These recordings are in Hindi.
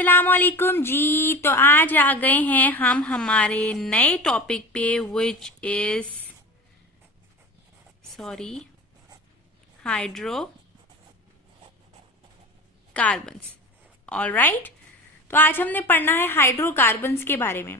अस्सलामुअलैकुम जी। तो आज आ गए हैं हम हमारे नए टॉपिक पे विच इज हाइड्रोकार्बन्स। ऑलराइट, तो आज हमने पढ़ना है हाइड्रोकार्बन्स के बारे में।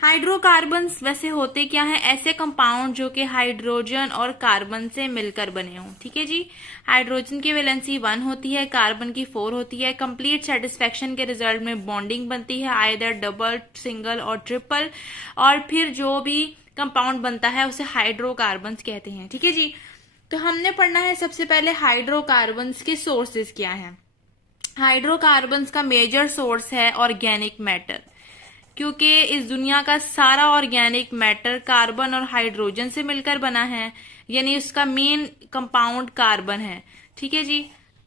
हाइड्रोकार्बन्स वैसे होते क्या हैं? ऐसे कंपाउंड जो कि हाइड्रोजन और कार्बन से मिलकर बने हों। ठीक है जी। हाइड्रोजन की वैलेंसी 1 होती है, कार्बन की 4 होती है। कंप्लीट सेटिस्फेक्शन के रिजल्ट में बॉन्डिंग बनती है, आइदर डबल, सिंगल और ट्रिपल, और फिर जो भी कंपाउंड बनता है उसे हाइड्रोकार्बन्स कहते हैं। ठीक है जी। तो हमने पढ़ना है सबसे पहले हाइड्रोकार्बन्स के सोर्सेज क्या हैं। हाइड्रोकार्बन्स का मेजर सोर्स है ऑर्गेनिक मैटर, क्योंकि इस दुनिया का सारा ऑर्गेनिक मैटर कार्बन और हाइड्रोजन से मिलकर बना है, यानी उसका मेन कंपाउंड कार्बन है। ठीक है जी।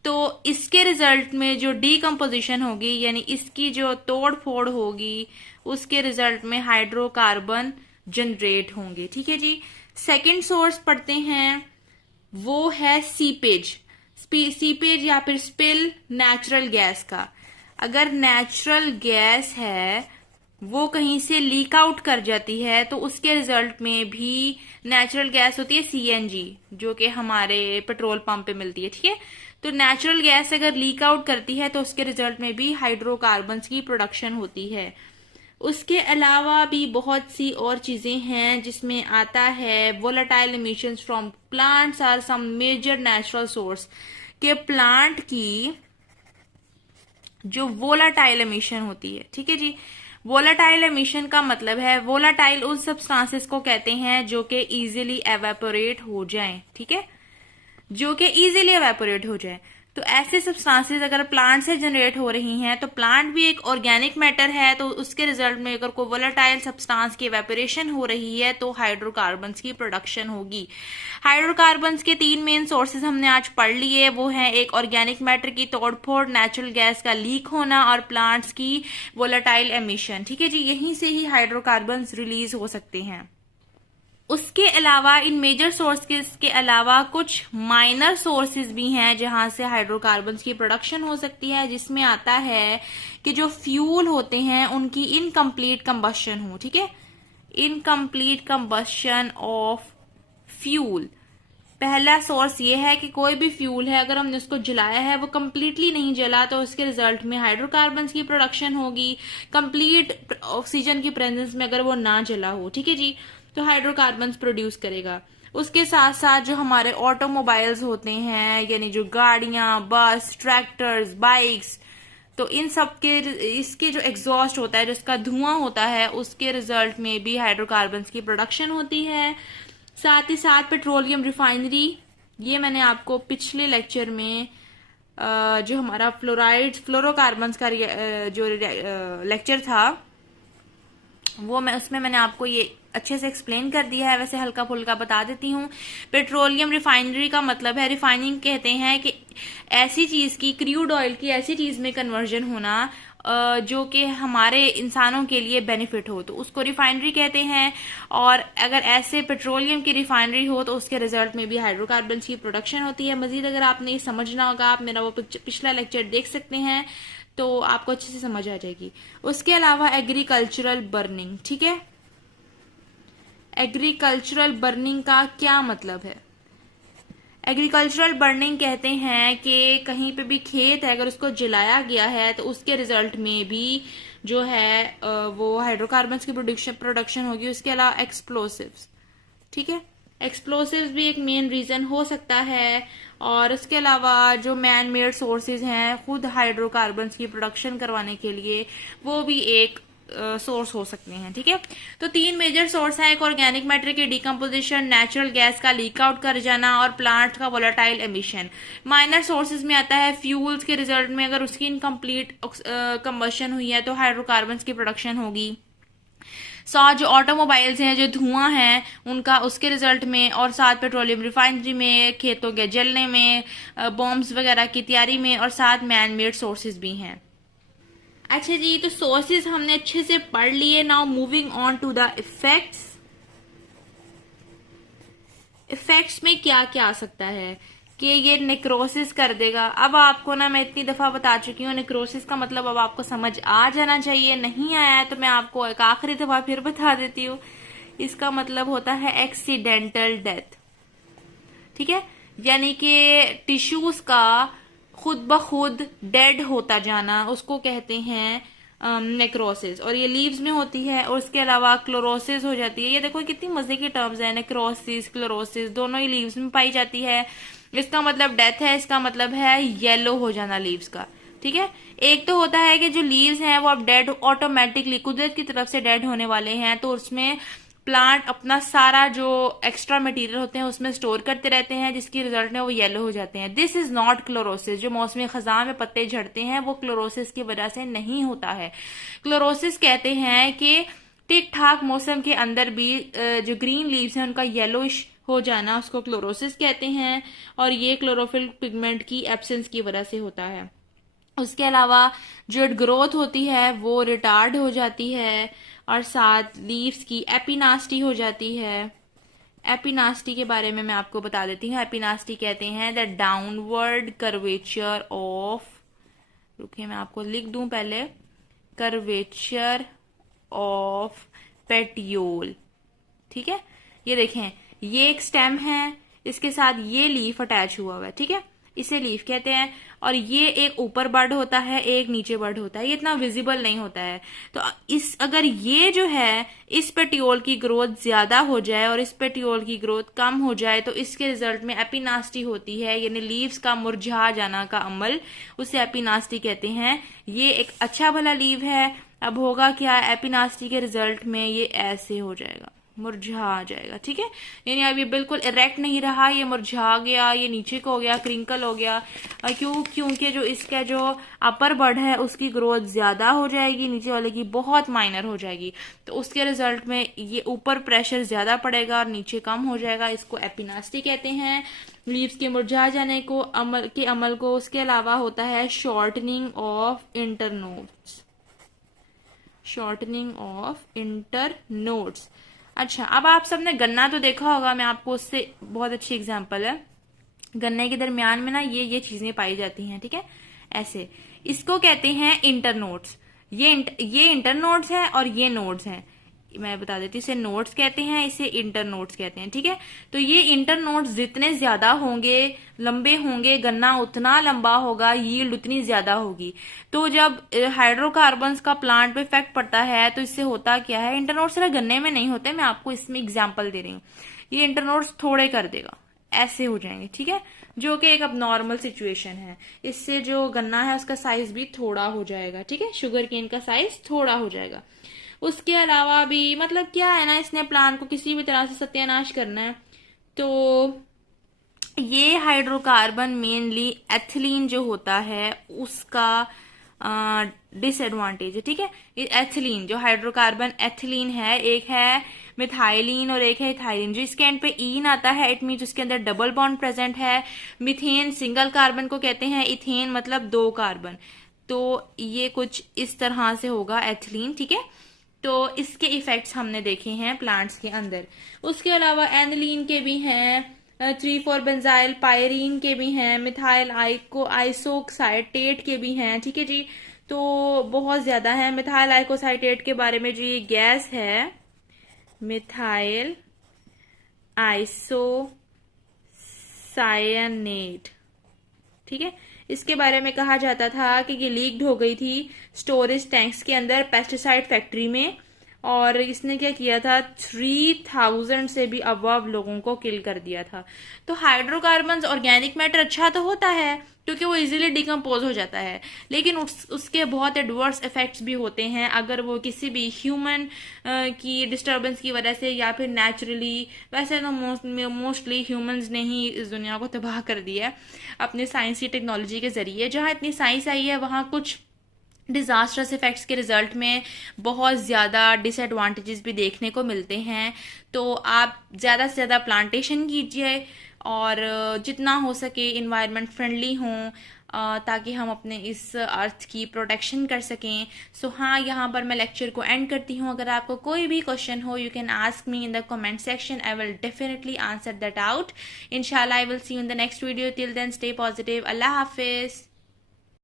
तो इसके रिजल्ट में जो डीकम्पोजिशन होगी, यानी इसकी जो तोड़ फोड़ होगी, उसके रिजल्ट में हाइड्रोकार्बन जनरेट होंगे। ठीक है जी। सेकेंड सोर्स पढ़ते हैं, वो है सीपेज। सीपेज या फिर स्पिल नेचुरल गैस का। अगर नेचुरल गैस है वो कहीं से लीक आउट कर जाती है तो उसके रिजल्ट में भी नेचुरल गैस होती है सीएनजी, जो कि हमारे पेट्रोल पंप पे मिलती है। ठीक है। तो नेचुरल गैस अगर लीक आउट करती है तो उसके रिजल्ट में भी हाइड्रोकार्बन्स की प्रोडक्शन होती है। उसके अलावा भी बहुत सी और चीजें हैं जिसमें आता है volatile emissions from plants are some major natural source, के प्लांट की जो वोलेटाइल एमिशन होती है। ठीक है जी। वोलेटाइल एमिशन का मतलब है, वोलेटाइल उन सब्सटेंसेस को कहते हैं जो कि इजीली एवेपोरेट हो जाएं। ठीक है, जो कि इजीली एवेपोरेट हो जाए। तो ऐसे सब्सटेंसेस अगर प्लांट से जनरेट हो रही हैं, तो प्लांट भी एक ऑर्गेनिक मैटर है, तो उसके रिजल्ट में अगर कोई वोलेटाइल सब्सटेंस की एवेपोरेशन हो रही है तो हाइड्रोकार्बन्स की प्रोडक्शन होगी। हाइड्रोकार्बन्स के 3 मेन सोर्सेज हमने आज पढ़ लिए। वो है एक ऑर्गेनिक मैटर की तोड़फोड़, नेचुरल गैस का लीक होना और प्लांट्स की वोलेटाइल एमिशन। ठीक है जी। यहीं से ही हाइड्रोकार्बन्स रिलीज हो सकते हैं। उसके अलावा इन मेजर सोर्सेज के अलावा कुछ माइनर सोर्सेज भी हैं जहां से हाइड्रोकार्बन्स की प्रोडक्शन हो सकती है, जिसमें आता है कि जो फ्यूल होते हैं उनकी इनकम्प्लीट कंबशन हो। ठीक है, इनकम्प्लीट कंबशन ऑफ फ्यूल। पहला सोर्स ये है कि कोई भी फ्यूल है अगर हमने उसको जलाया है वो कंप्लीटली नहीं जला तो उसके रिजल्ट में हाइड्रोकार्बन्स की प्रोडक्शन होगी, कंप्लीट ऑक्सीजन की प्रेजेंस में अगर वो ना जला हो। ठीक है जी। तो हाइड्रोकार्बन्स प्रोड्यूस करेगा। उसके साथ साथ जो हमारे ऑटोमोबाइल्स होते हैं, यानी जो गाड़ियां, बस, ट्रैक्टर्स, बाइक्स, तो इन सब के इसके जो एग्जॉस्ट होता है, जो इसका धुआं होता है, उसके रिजल्ट में भी हाइड्रोकार्बन्स की प्रोडक्शन होती है। साथ ही साथ पेट्रोलियम रिफाइनरी, ये मैंने आपको पिछले लेक्चर में जो हमारा फ्लोरोकार्बन्स का जो लेक्चर था वो उसमें मैंने आपको ये अच्छे से एक्सप्लेन कर दिया है। वैसे हल्का फुल्का बता देती हूँ। पेट्रोलियम रिफाइनरी का मतलब है, रिफाइनिंग कहते हैं कि ऐसी चीज की, क्रूड ऑयल की ऐसी चीज में कन्वर्जन होना जो कि हमारे इंसानों के लिए बेनिफिट हो, तो उसको रिफाइनरी कहते हैं। और अगर ऐसे पेट्रोलियम की रिफाइनरी हो तो उसके रिजल्ट में भी हाइड्रोकार्बन्स की प्रोडक्शन होती है। मजीद अगर आपने ये समझना होगा, आप मेरा वो पिछला लेक्चर देख सकते हैं तो आपको अच्छे से समझ आ जाएगी। उसके अलावा एग्रीकल्चरल बर्निंग। ठीक है, एग्रीकल्चरल बर्निंग का क्या मतलब है? एग्रीकल्चरल बर्निंग कहते हैं कि कहीं पे भी खेत है अगर उसको जलाया गया है तो उसके रिजल्ट में भी जो है वो हाइड्रोकार्बन्स की प्रोडक्शन होगी। उसके अलावा एक्सप्लोसिव्स। ठीक है, एक्सप्लोसिव्स भी एक मेन रीजन हो सकता है। और उसके अलावा जो मैन मेड सोर्सेज हैं खुद हाइड्रोकार्बन्स की प्रोडक्शन करवाने के लिए, वो भी एक सोर्स हो सकते हैं। ठीक है, तो 3 मेजर सोर्स है, एक ऑर्गेनिक मैटर की डिकम्पोजिशन, नेचुरल गैस का लीक आउट कर जाना और प्लांट का वोलेटाइल एमिशन। माइनर सोर्सेज में आता है फ्यूल्स के रिजल्ट में अगर उसकी इनकम्प्लीट कंबशन हुई है तो हाइड्रोकार्बन्स की प्रोडक्शन होगी। साथ जो ऑटोमोबाइल्स हैं, जो धुआं है उनका, उसके रिजल्ट में, और साथ पेट्रोलियम रिफाइनरी में, खेतों के जलने में, बॉम्ब्स वगैरह की तैयारी में, और साथ मैन मेड सोर्सेज भी हैं। अच्छा जी, तो सोर्सेज हमने अच्छे से पढ़ लिए। Now moving on to the effects. Effects में क्या क्या आ सकता है? कि ये नेक्रोसिस कर देगा। अब आपको ना मैं इतनी दफा बता चुकी हूँ नेक्रोसिस का मतलब अब आपको समझ आ जाना चाहिए, नहीं आया है तो मैं आपको एक आखिरी दफा फिर बता देती हूँ। इसका मतलब होता है एक्सीडेंटल डेथ, ठीक है, यानी कि टिश्यूज का खुद ब खुद डेड होता जाना, उसको कहते हैं नेक्रोसिस। और ये लीव्स में होती है। और उसके अलावा क्लोरोसिस हो जाती है। ये देखो कितनी मजे की टर्म्स है, नेक्रोसिस क्लोरोसिस दोनों ही लीव्स में पाई जाती है। इसका मतलब डेथ है, इसका मतलब है येलो हो जाना लीव्स का, ठीक है। एक तो होता है कि जो लीव्स हैं वो अब डेड ऑटोमेटिकली कुदरत की तरफ से डेड होने वाले हैं, तो उसमें प्लांट अपना सारा जो एक्स्ट्रा मटेरियल होते हैं उसमें स्टोर करते रहते हैं, जिसकी रिजल्ट में वो येलो हो जाते हैं। This is not chlorosis. जो मौसमी खजां में पत्ते झड़ते हैं वो क्लोरोसिस की वजह से नहीं होता है। क्लोरोसिस कहते हैं कि ठीक ठाक मौसम के अंदर भी जो ग्रीन लीव्स हैं उनका येलोइश हो जाना, उसको क्लोरोसिस कहते हैं। और ये क्लोरोफिल पिगमेंट की एब्सेंस की वजह से होता है। उसके अलावा जो ग्रोथ होती है वो रिटार्ड हो जाती है, और साथ लीव्स की एपिनास्टी हो जाती है। एपिनास्टी के बारे में मैं आपको बता देती हूँ। एपिनास्टी कहते हैं द डाउनवर्ड कर्वेचर ऑफ, रुकिए मैं आपको लिख दूं पहले, कर्वेचर ऑफ पेटियोल, ठीक है। ये देखें, ये एक स्टेम है, इसके साथ ये लीफ अटैच हुआ हुआ है, ठीक है, इसे लीफ कहते हैं। और ये एक ऊपर बड होता है, एक नीचे बड होता है, ये इतना विजिबल नहीं होता है। तो अगर ये जो है इस पेटियोल की ग्रोथ ज्यादा हो जाए और इस पेटियोल की ग्रोथ कम हो जाए तो इसके रिजल्ट में एपिनास्टी होती है, यानी लीव्स का मुरझा जाना का अमल, उसे एपिनास्टी कहते हैं। ये एक अच्छा भला लीव है। अब होगा क्या, एपिनास्टी के रिजल्ट में ये ऐसे हो जाएगा, मुरझा जाएगा, ठीक है। यानी अब ये बिल्कुल इरेक्ट नहीं रहा, ये मुरझा गया, ये नीचे को हो गया, क्रिंकल हो गया। क्योंकि जो इसका जो अपर बड है उसकी ग्रोथ ज्यादा हो जाएगी, नीचे वाले की बहुत माइनर हो जाएगी, तो उसके रिजल्ट में ये ऊपर प्रेशर ज्यादा पड़ेगा और नीचे कम हो जाएगा। इसको एपिनास्टी कहते हैं, लीव्स के मुरझा जाने को अमल को। उसके अलावा होता है shortening of internodes, shortening of internodes. अच्छा, अब आप सबने गन्ना तो देखा होगा, मैं आपको उससे बहुत अच्छी एग्जांपल है। गन्ने के दरमियान में ना ये चीजें पाई जाती हैं, ठीक है, ऐसे। इसको कहते हैं इंटरनोड्स। ये इंटरनोड्स है और ये नोड्स हैं। मैं बता देती हूँ, इसे नोड्स कहते हैं, इसे इंटरनोड्स कहते हैं, ठीक है। तो ये इंटरनोड्स जितने ज्यादा होंगे, लंबे होंगे, गन्ना उतना लंबा होगा, यील्ड उतनी ज्यादा होगी। तो जब हाइड्रोकार्बन्स का प्लांट पे इफेक्ट पड़ता है तो इससे होता क्या है, इंटरनोड्स सिर्फ गन्ने में नहीं होते, मैं आपको इसमें एग्जाम्पल दे रही हूँ। ये इंटरनोड्स थोड़े कर देगा, ऐसे हो जाएंगे, ठीक है, जो कि एक अब नॉर्मल सिचुएशन है। इससे जो गन्ना है उसका साइज भी थोड़ा हो जाएगा, ठीक है, शुगर केन का साइज थोड़ा हो जाएगा। उसके अलावा भी मतलब क्या है ना, इसने प्लांट को किसी भी तरह से सत्यानाश करना है। तो ये हाइड्रोकार्बन मेनली एथिलीन जो होता है उसका डिसएडवांटेज है, ठीक है। ये एथिलीन जो हाइड्रोकार्बन एथिलीन है, एक है मिथाइलिन और एक है इथाइलिन। जो इसके एंड पे ईन आता है, इट मीन उसके अंदर डबल बॉन्ड प्रेजेंट है। मिथेन सिंगल कार्बन को कहते हैं, इथेन मतलब 2 कार्बन। तो ये कुछ इस तरह से होगा एथिलीन, ठीक है। तो इसके इफेक्ट्स हमने देखे हैं प्लांट्स के अंदर। उसके अलावा एनिलीन के भी हैं, 3,4 बेंजाइल पायरीन के भी हैं, मिथाइल आइसोक्साइटेट के भी हैं, ठीक है जी। तो बहुत ज्यादा है। मिथाइल आइकोसाइटेट के बारे में जी गैस है मिथाइल आइसोसायनेट, ठीक है। इसके बारे में कहा जाता था कि ये लीक्ड हो गई थी स्टोरेज टैंक्स के अंदर पेस्टिसाइड फैक्ट्री में, और इसने क्या किया था, 3000 से भी अबव लोगों को किल कर दिया था। तो हाइड्रोकार्बन्स ऑर्गेनिक मैटर अच्छा तो होता है क्योंकि वो इजीली डिकम्पोज हो जाता है, लेकिन उसके बहुत एडवर्स इफेक्ट्स भी होते हैं अगर वो किसी भी ह्यूमन की डिस्टर्बेंस की वजह से या फिर नेचुरली। वैसे तो मोस्टली ह्यूमंस ने ही इस दुनिया को तबाह कर दिया है अपने साइंस की टेक्नोलॉजी के जरिए। जहां इतनी साइंस आई है वहां कुछ डिजास्टर्स इफेक्ट्स के रिजल्ट में बहुत ज्यादा डिसएडवांटेजेस भी देखने को मिलते हैं। तो आप ज्यादा से ज्यादा प्लांटेशन कीजिए और जितना हो सके इन्वायरमेंट फ्रेंडली हों, ताकि हम अपने इस अर्थ की प्रोटेक्शन कर सकें. सो हाँ, यहाँ पर मैं लेक्चर को एंड करती हूँ. अगर आपको कोई भी क्वेश्चन हो, you can ask me in the comment section. I will definitely answer that out. इंशाल्लाह I will see you in the next video. Till then stay positive. अल्लाह हाफिज.